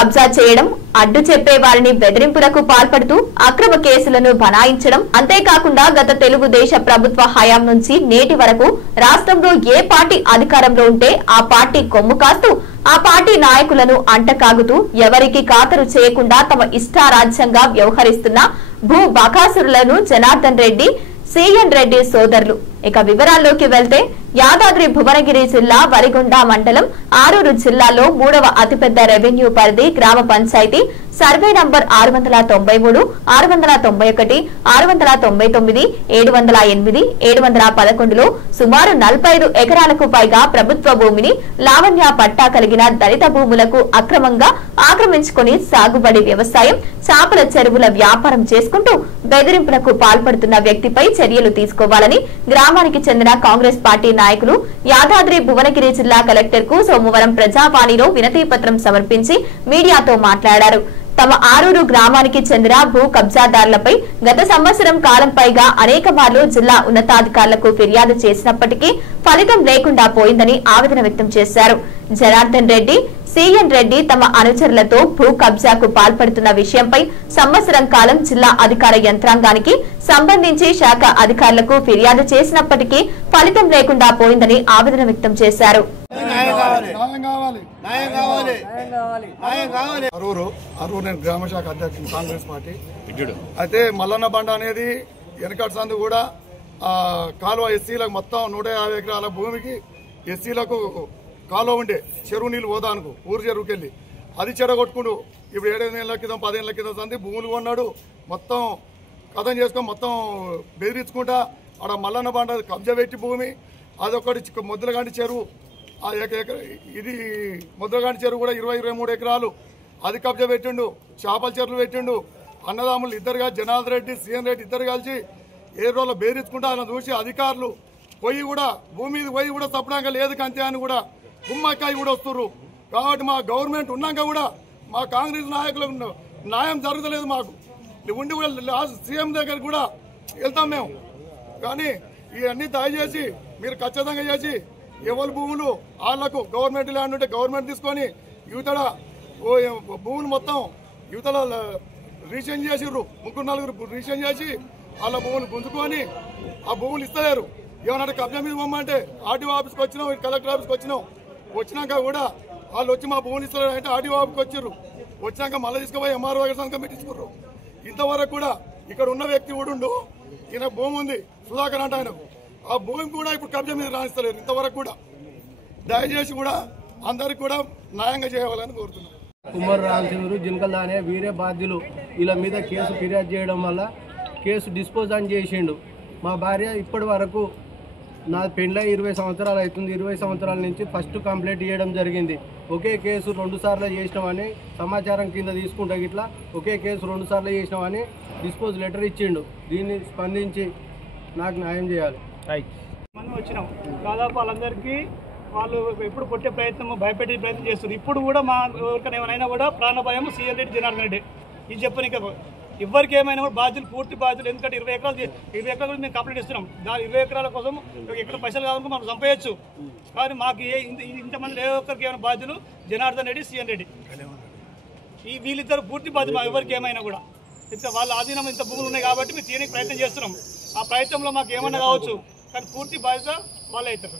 కబ్జా చేయడం, అడ్డు చెప్పే వారిని బెదిరింపులకు పాల్పడుతూ అక్రమ కేసులను బనాయించడం, అంతేకాకుండా గత తెలుగుదేశ ప్రభుత్వ హయాం నుంచి నేటి వరకు రాష్ట్రంలో ఏ పార్టీ అధికారంలో ఉంటే ఆ పార్టీ కొమ్ము కాస్తూ ఆ పార్టీ నాయకులను అంటకాగుతూ ఎవరికి ఖాతరు చేయకుండా తమ ఇష్టారాజ్యంగా వ్యవహరిస్తున్న భూ బకాసురులను జనార్దన్ రెడ్డి, సిఎన్ రెడ్డి సోదరులు. ఇక వివరాల్లోకి వెళ్తే యాదాద్రి భువనగిరి జిల్లా వరిగొండ మండలం ఆరూరు జిల్లాలో 3వ అతిపెద్ద రెవెన్యూ పరిధి గ్రామ పంచాయతీ సర్వే నంబర్ 693, 691, 699, 708, 711లో సుమారు 45 ఎకరాలకు పైగా ప్రభుత్వ భూమిని లావణ్య పట్టా కలిగిన దళిత భూములకు అక్రమంగా ఆక్రమించుకుని సాగుబడి వ్యవసాయం, చేపల చెరువుల వ్యాపారం చేసుకుంటూ బెదిరింపులకు పాల్పడుతున్న వ్యక్తిపై చర్యలు తీసుకోవాలని గ్రామానికి చెందిన కాంగ్రెస్ పార్టీ నాయకులు యాదాద్రి భువనగిరి జిల్లా కలెక్టర్ కు సోమవారం ప్రజావాణిలో వినతి పత్రం సమర్పించి మీడియాతో మాట్లాడారు. తమ ఆరూరు గ్రామానికి చెందిన భూ కబ్జాదారులపై గత సంవత్సరం కాలం పైగా అనేక మార్లు జిల్లా ఉన్నతాధికారులకు ఫిర్యాదు చేసినప్పటికీ ఫలితం లేకుండా పోయిందని ఆవేదన వ్యక్తం చేశారు. జనార్దన్ రెడ్డి, సిఎన్ రెడ్డి తమ అనుచరులతో భూ కబ్జాకు పాల్పడుతున్న విషయంపై సంవత్సరం కాలం జిల్లా అధికార యంత్రాంగానికి సంబంధించి శాఖ అధికారులకు ఫిర్యాదు చేసినప్పటికీ ఫలితం లేకుండా పోయిందని ఆవేదన వ్యక్తం చేశారు. నేను గ్రామ శాఖ అధ్యక్షుడు కాంగ్రెస్ పార్టీ. అయితే మల్లన్న బండ అనేది వెనకటి సందు కూడా కాలువ ఎస్సీలకు మొత్తం 150 ఎకరాల భూమికి ఎస్సీలకు కాలువ ఉండే చెరువు నీళ్ళు పోదానుకు ఊరు చెరువుకి వెళ్ళి అది చెడగొట్టుకుంటూ ఇప్పుడు 7 నెలల క్రితం 10 ఏళ్ల క్రితం సంది భూములు కొన్నాడు. మొత్తం కథం చేసుకొని మొత్తం బెదిరించుకుంటా ఆడ మల్లన్న బండ కబ్జా పెట్టి భూమి అదొకటి ముద్రగంటి చెరువు ఇది ముద్రగంటి చెరువు కూడా 20-23 ఎకరాలు అది కబ్జా పెట్టిండు. చేపల చెరువులు పెట్టిండు. అన్నదాములు ఇద్దరుగా జనార్దన్ రెడ్డి, సిఎన్ రెడ్డి ఇద్దరు కలిసి 7 రోజులు బెదిరించుకుంటా ఆయన చూసి అధికారులు పోయి కూడా భూమి మీద పోయి కూడా తప్పడానికి లేదు కంతే అని కూడా గుమ్మకాయ కూడా వస్తున్నారు. కాబట్టి మా గవర్నమెంట్ ఉన్నాక కూడా మా కాంగ్రెస్ నాయకులకు న్యాయం జరగలేదు. మాకు ఉండి కూడా లాస్ట్ సీఎం దగ్గర కూడా వెళ్తాం మేము. కానీ ఇవన్నీ దయచేసి మీరు ఖచ్చితంగా చేసి ఎవరి భూములు వాళ్లకు గవర్నమెంట్ ల్యాండ్ ఉంటే గవర్నమెంట్ తీసుకొని యువతల భూములు మొత్తం యువతల రీసెంట్ చేసిర్రు. 3-4 రీసెంట్ చేసి వాళ్ళ భూములు గుంజుకొని ఆ భూములు ఇస్తలేరు. ఏమన్నా కబ్జా మీద పోమంటే ఆర్టీఓ ఆఫీస్కి వచ్చినాం, కలెక్టర్ ఆఫీస్కి వచ్చినాం. వచ్చినాక కూడా వాళ్ళు వచ్చి మా భూములు ఇస్తలేరు అంటే ఆర్టీఓ ఆఫీస్కి వచ్చిర్రు. వచ్చినాక మళ్ళీ తీసుకుపోయి ఎంఆర్ఓ దగ్గర సంతకం పెట్టించుకుర్రు. ఇంతవరకు కూడా ఇక్కడ ఉన్న వ్యక్తి కూడా ఈయన భూమి ఉంది సుధాకర్ అంటే ఆయనకు ఆ భూమి కూడా ఇప్పుడు కబ్జా మీద రాణిస్తలేరు ఇంతవరకు కూడా. దయచేసి కూడా అందరికి కూడా న్యాయంగా చేయాలని కోరుతున్నాం. కుమార్ రామచంద్రు జినకల్ అనే వీరే బాధ్యులు వీళ్ళ మీద కేసు ఫిర్యాదు చేయడం వల్ల కేసు డిస్పోజ్ అని చేసిండు. మా భార్య ఇప్పటి వరకు నా పెండ్లై 20 సంవత్సరాలు అవుతుంది. 20 సంవత్సరాల నుంచి ఫస్ట్ కంప్లైంట్ చేయడం జరిగింది. ఒకే కేసు 2 సార్లు చేసినామని సమాచారం కింద తీసుకుంటే ఇట్లా ఒకే కేసు 2 సార్లు చేసినామని డిస్పోజ్ లెటర్ ఇచ్చిండు. దీన్ని స్పందించి నాకు న్యాయం చేయాలి. మనం వచ్చినాం దాదాపు వాళ్ళందరికీ వాళ్ళు ఎప్పుడు కొట్టే ప్రయత్నం, భయపెట్టే ప్రయత్నం చేస్తారు. ఇప్పుడు కూడా మా ఎవరికైనా ఏమైనా కూడా ప్రాణభయం సిఎన్ రెడ్డి, జనార్దన్ రెడ్డి ఇది చెప్పని ఎవరికి ఏమైనా కూడా బాధ్యులు, పూర్తి బాధ్యులు. ఎందుకంటే 20 ఎకరాలు మేము కంప్లీట్ ఇస్తున్నాం. దాని 20 ఎకరాల కోసం ఎక్కడ పైసలు కావాలనుకో మనం సంపాదించు. కానీ మాకు ఇంతమంది ఏ ఒక్కరికి ఏమైనా బాధ్యులు జనార్దన్ రెడ్డి, సిఎన్ రెడ్డి వీళ్ళిద్దరు పూర్తి బాధ్యులు. ఎవరికి ఏమైనా కూడా ఇంత వాళ్ళ ఆధీనం ఇంత భూములు ఉన్నాయి కాబట్టి మేము తీయడానికి ప్రయత్నం చేస్తున్నాం. ఆ ప్రయత్నంలో మాకు ఏమన్నా కావచ్చు కానీ పూర్తి బాధ్యత వాళ్ళే అవుతారు.